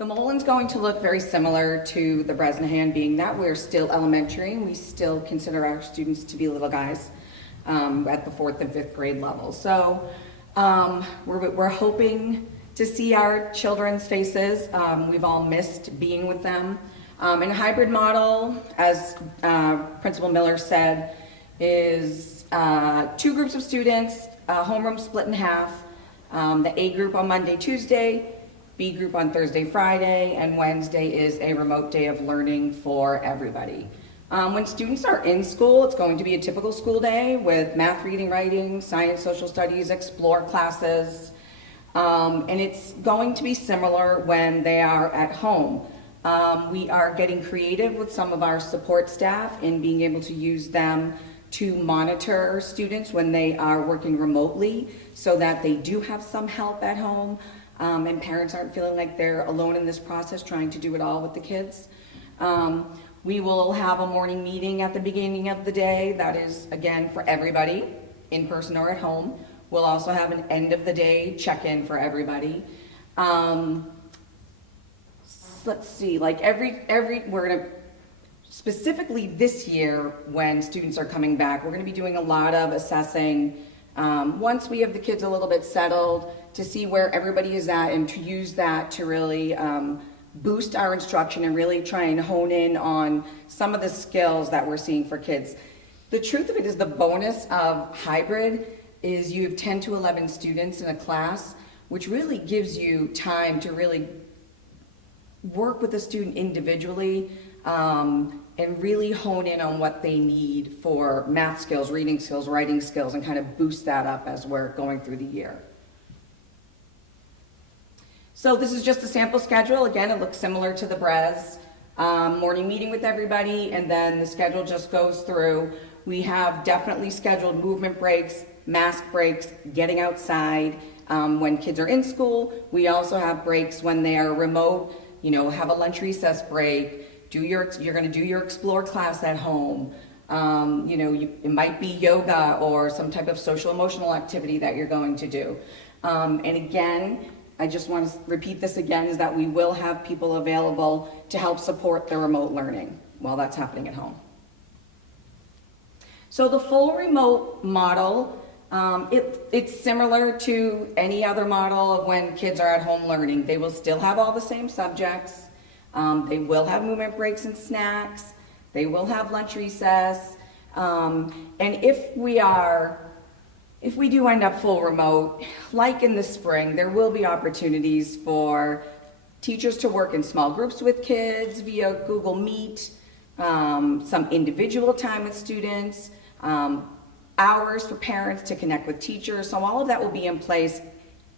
The Molin's going to look very similar to the Bresnahan, being that we're still elementary and we still consider our students to be little guys at the 4th and 5th grade level. So we're hoping to see our children's faces. We've all missed being with them. In a hybrid model, as Principal Miller said, is 2 groups of students, homeroom split in half, the A group on Monday, Tuesday, B group on Thursday, Friday, and Wednesday is a remote day of learning for everybody. When students are in school, it's going to be a typical school day with math, reading, writing, science, social studies, explore classes, and it's going to be similar when they are at home. We are getting creative with some of our support staff in being able to use them to monitor students when they are working remotely so that they do have some help at home. And parents aren't feeling like they're alone in this process trying to do it all with the kids. We will have a morning meeting at the beginning of the day that is, again, for everybody, in person or at home. We'll also have an end of the day check-in for everybody. Let's see, like we're gonna, specifically this year when students are coming back, we're gonna be doing a lot of assessing once we have the kids a little bit settled, to see where everybody is at and to use that to really boost our instruction and really try and hone in on some of the skills that we're seeing for kids. The truth of it is, the bonus of hybrid is you have 10 to 11 students in a class, which really gives you time to really work with the student individually and really hone in on what they need for math skills, reading skills, writing skills, and kind of boost that up as we're going through the year. So this is just a sample schedule. Again, it looks similar to the Bres. Morning meeting with everybody, and then the schedule just goes through. We have definitely scheduled movement breaks, mask breaks, getting outside when kids are in school. We also have breaks when they are remote. You know, have a lunch recess break. You're going to do your explore class at home. You know, it might be yoga or some type of social emotional activity that you're going to do. And again, I just want to repeat this again, is that we will have people available to help support the remote learning while that's happening at home. So the full remote model, it's similar to any other model of when kids are at home learning. They will still have all the same subjects. They will have movement breaks and snacks. They will have lunch recess. And if we do end up full remote, like in the spring, there will be opportunities for teachers to work in small groups with kids via Google Meet, some individual time with students, hours for parents to connect with teachers. So all of that will be in place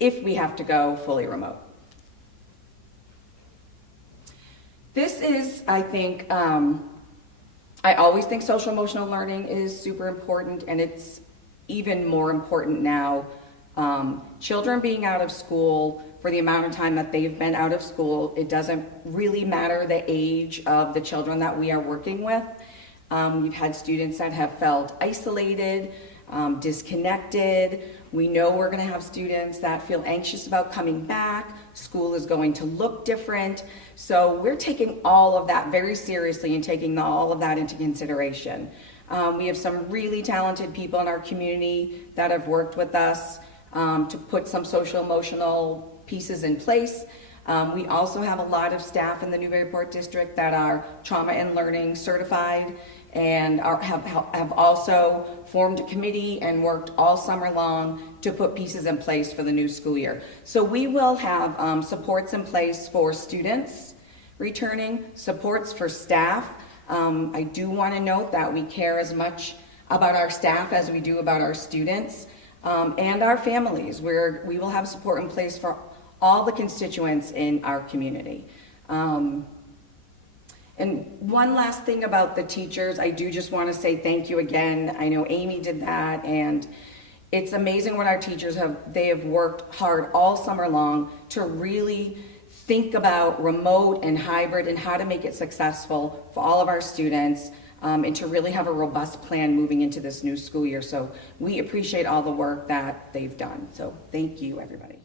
if we have to go fully remote. This is, I think, I always think social emotional learning is super important, and it's even more important now. Children being out of school for the amount of time that they've been out of school, it doesn't really matter the age of the children that we are working with. We've had students that have felt isolated, disconnected. We know we're going to have students that feel anxious about coming back. School is going to look different. So we're taking all of that very seriously and taking all of that into consideration. We have some really talented people in our community that have worked with us to put some social emotional pieces in place. We also have a lot of staff in the Newburyport district that are trauma and learning certified and have also formed a committee and worked all summer long to put pieces in place for the new school year. So we will have supports in place for students returning, supports for staff. I do want to note that we care as much about our staff as we do about our students and our families, where we will have support in place for all the constituents in our community. And one last thing about the teachers, I do just want to say thank you again. I know Amy did that, and it's amazing what our teachers they have worked hard all summer long to really think about remote and hybrid and how to make it successful for all of our students, and to really have a robust plan moving into this new school year. So we appreciate all the work that they've done. So thank you, everybody.